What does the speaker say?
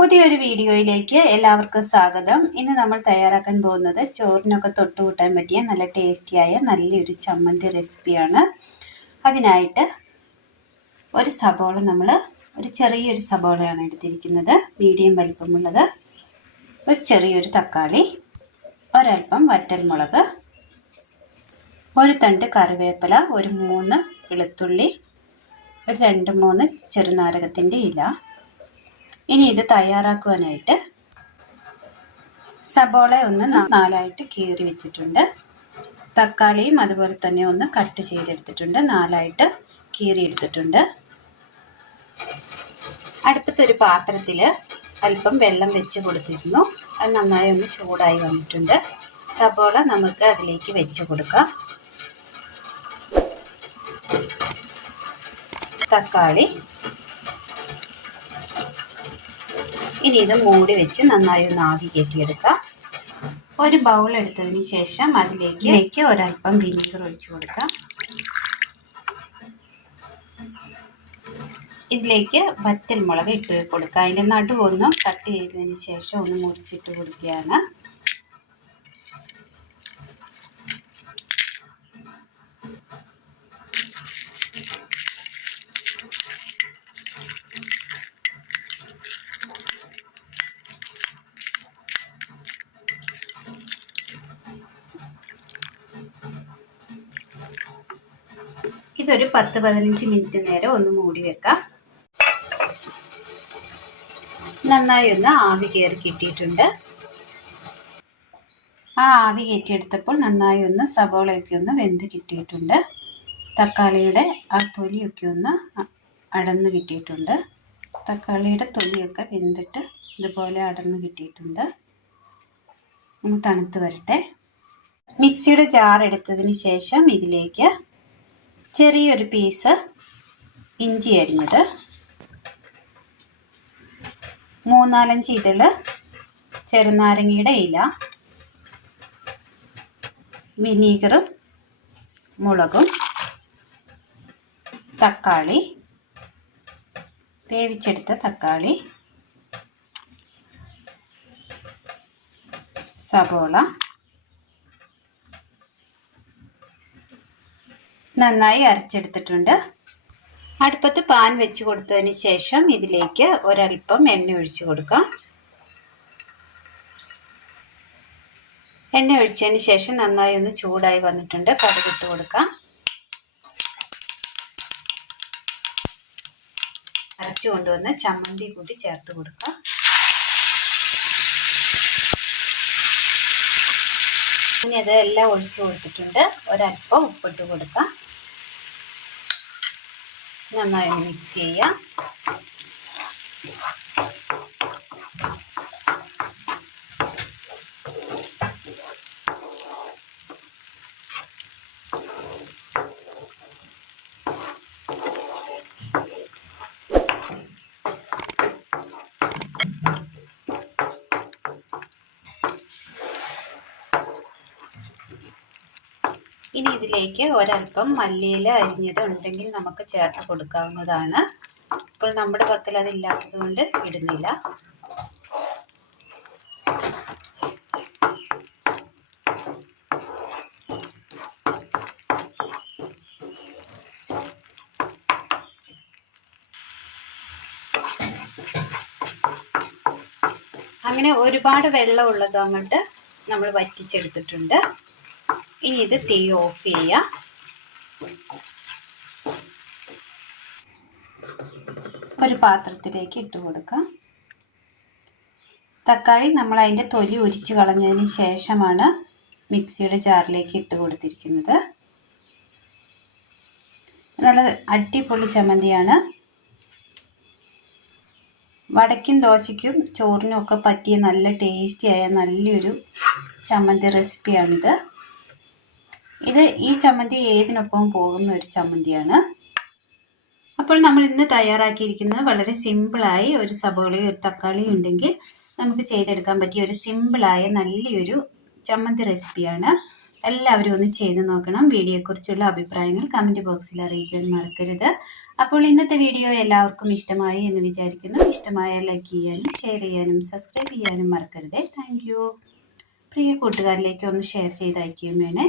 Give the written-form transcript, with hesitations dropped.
പുതിയൊരു വീഡിയോയിലേക്ക് എല്ലാവർക്കും സ്വാഗതം. ഇന്ന് നമ്മൾ തയ്യാറാക്കാൻ പോകുന്നത് ചോറിനൊക്കെ തൊട്ടുകൂട്ടാൻ പറ്റിയ നല്ല ടേസ്റ്റിയായ നല്ലൊരു ചമ്മന്തി റെസിപ്പിയാണ്. അതിനായിട്ട് ഒരു സബോള, ഒരു ചെറിയൊരു സബോളയാണ് എടുത്തിരിക്കുന്നത്, മീഡിയം വലിപ്പമുള്ളത്. ഒരു ചെറിയൊരു തക്കാളി, ഒരൽപ്പം വറ്റൽമുളക്, ഒരു തണ്ട് കറിവേപ്പില, ഒരു 3 വെളുത്തുള്ളി, ഒരു 2-3 ചെറുനാരകത്തിൻ്റെ ഇല. ഇനി ഇത് തയ്യാറാക്കുവാനായിട്ട് സബോള ഒന്ന് 4ആയിട്ട് കീറി വെച്ചിട്ടുണ്ട്. തക്കാളിയും അതുപോലെ തന്നെ ഒന്ന് കട്ട് ചെയ്തെടുത്തിട്ടുണ്ട്, 4ആയിട്ട് കീറി എടുത്തിട്ടുണ്ട്. അടുപ്പത്തൊരു പാത്രത്തിൽ അല്പം വെള്ളം വെച്ച് കൊടുത്തിരുന്നു. അത് നന്നായി ഒന്ന് ചൂടായി വന്നിട്ടുണ്ട്. സബോള നമുക്ക് അതിലേക്ക് വെച്ച് കൊടുക്കാം. തക്കാളി, ഇനി ഇത് മൂടി വെച്ച് നന്നായി ഒന്ന് ആവി കയറ്റിയെടുക്കാം. ഒരു ബൗൾ എടുത്തതിന് ശേഷം അതിലേക്ക് ഒരൽപ്പം വിനീഗർ ഒഴിച്ചു കൊടുക്കാം. ഇതിലേക്ക് വറ്റൽമുളക് ഇട്ട് കൊടുക്കുക. അതിൻ്റെ നടുവൊന്നും കട്ട് ചെയ്തതിന് ശേഷം ഒന്ന് മുറിച്ചിട്ട് കൊടുക്കുകയാണ്. ഇതൊരു 10-15 മിനിറ്റ് നേരം ഒന്ന് മൂടി വെക്കാം. നന്നായി ഒന്ന് ആവി കയറി കിട്ടിയിട്ടുണ്ട്. ആ ആവി കയറ്റിയെടുത്തപ്പോൾ നന്നായി ഒന്ന് സബോളയൊക്കെ ഒന്ന് വെന്ത് കിട്ടിയിട്ടുണ്ട്. തക്കാളിയുടെ ആ തൊലിയൊക്കെ ഒന്ന് അടന്ന് കിട്ടിയിട്ടുണ്ട്. തക്കാളിയുടെ തൊലിയൊക്കെ വെന്തിട്ട് ഇതുപോലെ അടന്ന് കിട്ടിയിട്ടുണ്ട്. ഒന്ന് തണുത്ത് വരട്ടെ. മിക്സിയുടെ ജാർ എടുത്തതിന് ശേഷം ഇതിലേക്ക് ചെറിയൊരു പീസ് ഇഞ്ചി അരിഞ്ഞത്, 3-4 ഇതള് ചെറുനാരങ്ങയുടെ ഇല, വിനീഗറും മുളകും, തക്കാളി, വേവിച്ചെടുത്ത തക്കാളി, സബോള നന്നായി അരച്ചെടുത്തിട്ടുണ്ട്. അടുപ്പത്ത് പാൻ വെച്ച് കൊടുത്തതിന് ശേഷം ഇതിലേക്ക് ഒരൽപ്പം എണ്ണ ഒഴിച്ച് കൊടുക്കാം. എണ്ണ ഒഴിച്ചതിന് ശേഷം നന്നായി ഒന്ന് ചൂടായി വന്നിട്ടുണ്ട്. കടുകിട്ട് കൊടുക്കാം. അരച്ചു കൊണ്ടുവന്ന് ചമ്മന്തി കൂട്ടി ചേർത്ത് കൊടുക്കാം. ഇനി അതെല്ലാം ഒഴിച്ചു കൊടുത്തിട്ടുണ്ട്. ഒരൽപ്പം ഉപ്പിട്ട് കൊടുക്കാം. നന്നായി മിക്സ് ചെയ്യാം. ഇനി ഇതിലേക്ക് ഒരൽപ്പം മല്ലിയില അരിഞ്ഞത് ഉണ്ടെങ്കിൽ നമുക്ക് ചേർത്ത് കൊടുക്കാവുന്നതാണ്. ഇപ്പോൾ നമ്മുടെ പക്കൽ അതില്ലാത്തത് കൊണ്ട് ഇടുന്നില്ല. അങ്ങനെ ഒരുപാട് വെള്ളം ഉള്ളത് അങ്ങോട്ട് നമ്മൾ വറ്റിച്ചെടുത്തിട്ടുണ്ട്. ഇനി ഇത് തീ ഓഫ് ചെയ്യാം. ഒരു പാത്രത്തിലേക്ക് ഇട്ട് കൊടുക്കാം. തക്കാളി നമ്മൾ അതിൻ്റെ തൊലി ഉരിച്ച് കളഞ്ഞതിന് ശേഷമാണ് മിക്സിയുടെ ജാറിലേക്ക് ഇട്ട് കൊടുത്തിരിക്കുന്നത്. നല്ല അടിപൊളി ചമ്മന്തിയാണ്. വടക്കും ദോശയ്ക്കും ചോറിനും ഒക്കെ പറ്റിയ നല്ല ടേസ്റ്റിയായ നല്ലൊരു ചമ്മന്തി റെസിപ്പിയാണിത്. ഈ ചമ്മന്തി ഏതിനൊപ്പം പോകുന്ന ഒരു ചമ്മന്തിയാണ്. അപ്പോൾ നമ്മൾ ഇന്ന് തയ്യാറാക്കിയിരിക്കുന്നത് വളരെ സിമ്പിളായി ഒരു സബോളയും ഒരു തക്കാളിയും ഉണ്ടെങ്കിൽ നമുക്ക് ചെയ്തെടുക്കാൻ പറ്റിയ ഒരു സിമ്പിളായ നല്ലൊരു ചമ്മന്തി റെസിപ്പിയാണ്. എല്ലാവരും ഒന്ന് ചെയ്ത് നോക്കണം. വീഡിയോയെക്കുറിച്ചുള്ള അഭിപ്രായങ്ങൾ കമൻറ്റ് ബോക്സിൽ അറിയിക്കാൻ മറക്കരുത്. അപ്പോൾ ഇന്നത്തെ വീഡിയോ എല്ലാവർക്കും ഇഷ്ടമായി എന്ന് വിചാരിക്കുന്നു. ഇഷ്ടമായാൽ ലൈക്ക് ചെയ്യാനും ഷെയർ ചെയ്യാനും സബ്സ്ക്രൈബ് ചെയ്യാനും മറക്കരുത്. Thank you. പ്രിയ കൂട്ടുകാരിലേക്ക് ഒന്ന് ഷെയർ ചെയ്ത് അയക്കുകയും വേണേ.